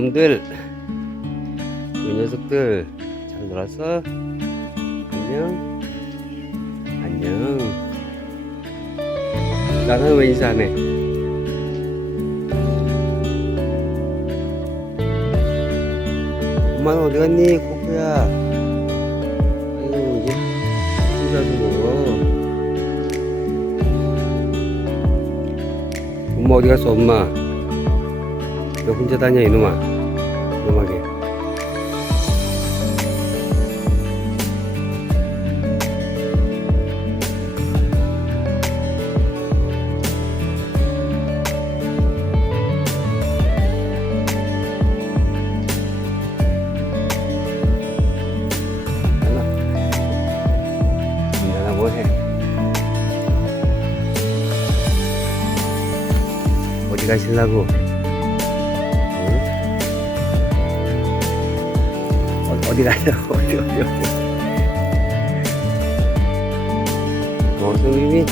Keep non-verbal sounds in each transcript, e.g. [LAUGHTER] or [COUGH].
이놈들. 이 녀석들 잘 놀았어? 안녕 안녕. 나는 왜 인사 안 해? 엄마는 어디 갔니? 코코야. 아유 이제 혼자서 먹어 엄마 어디 갔어 엄마? 너 혼자 다녀 이놈아 가실라고. 응? 어, 어디 가려고. [LAUGHS] 어디 어디 어디. 어 성님이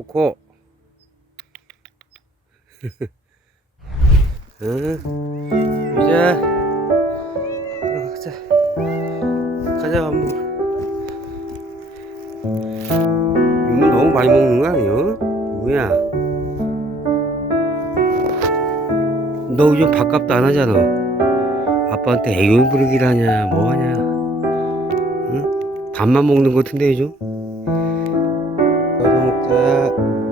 코코 [LAUGHS] 응? 유자 가자. 가자 밥 먹으러. 유물 너무 많이 먹는 거 아니야? 뭐야? 너 요즘 밥값도 안 하잖아. 아빠한테 애교 부르기를 하냐 뭐 하냐. 응? 밥만 먹는 것 같은데 요즘 Ke.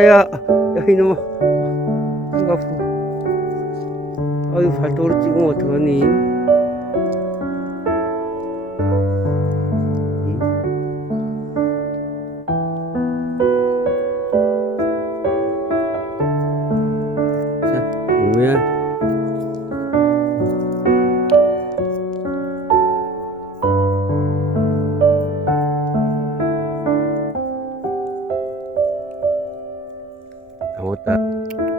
유자야, 야 이놈아, 아프? 아유 발톱으로 찍으면 어떡하니? 아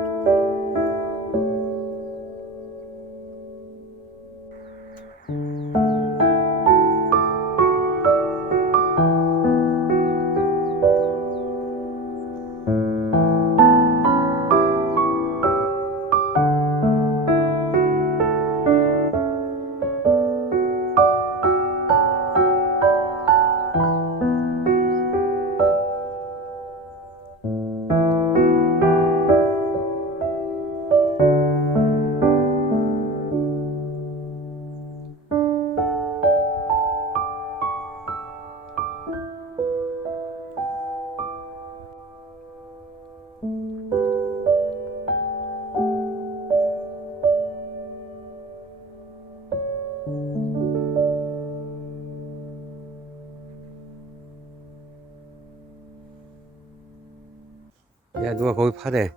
누가 거기 파대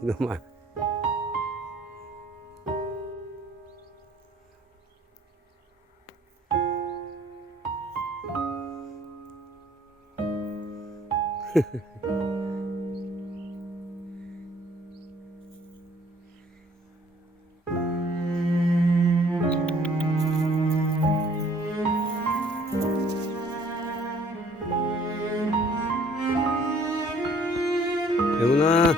이놈아 [LAUGHS] 你们呢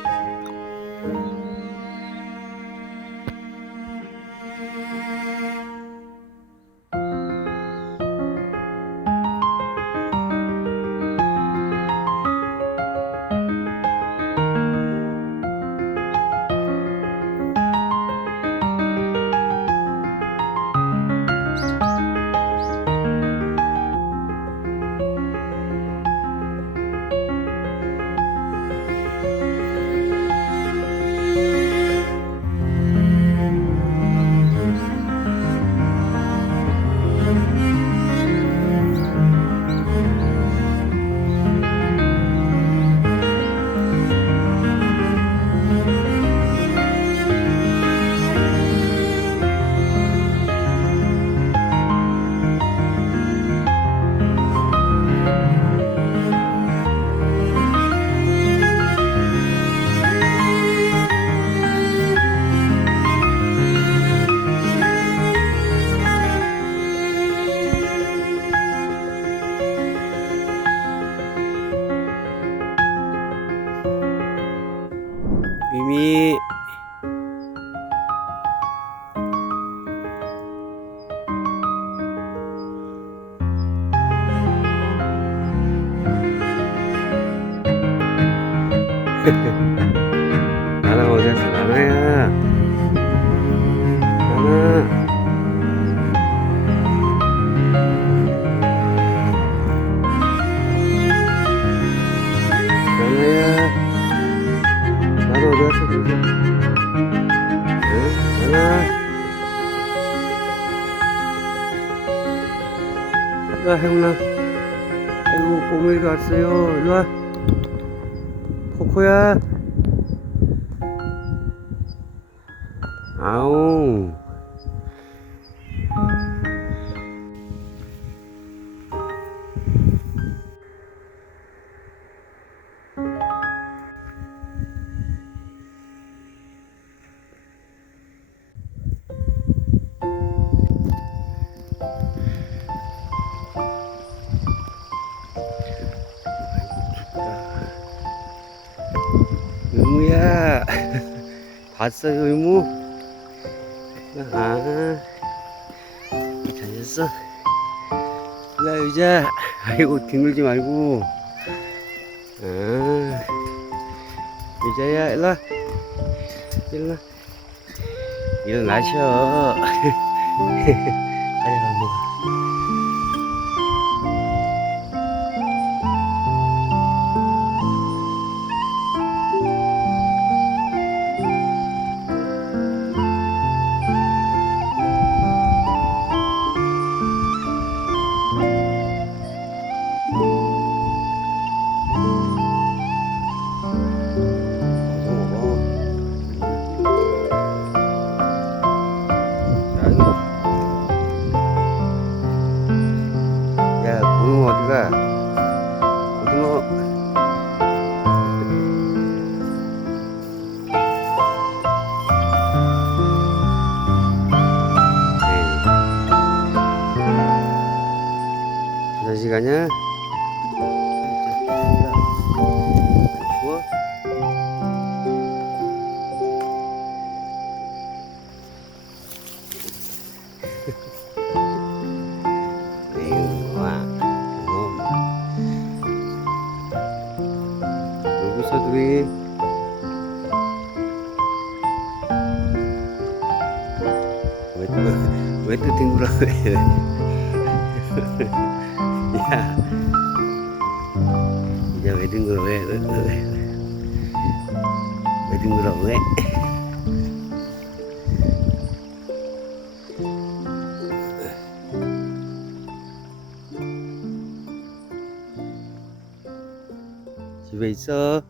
나나 어디 갔어 나나야. 나나 나나야. 나나 어디 갔어 진짜 응? 나나. 일로와 해웅아. 아이고 꼬물이가 왔어요. 일로와 코코야. 아웅 봤어 의무? 아 잘했어. 일로와 의자 아이고 뒹굴지 말고. 아. 의자야 일로와. 일로와. 일어나셔. [LAUGHS] 가자 밥 먹어 왜또 뒹굴어, 왜? 야. 이제 왜 뒹굴어, 왜, 왜, 왜, 왜. 왜 뒹굴어, 왜? 집에 있어?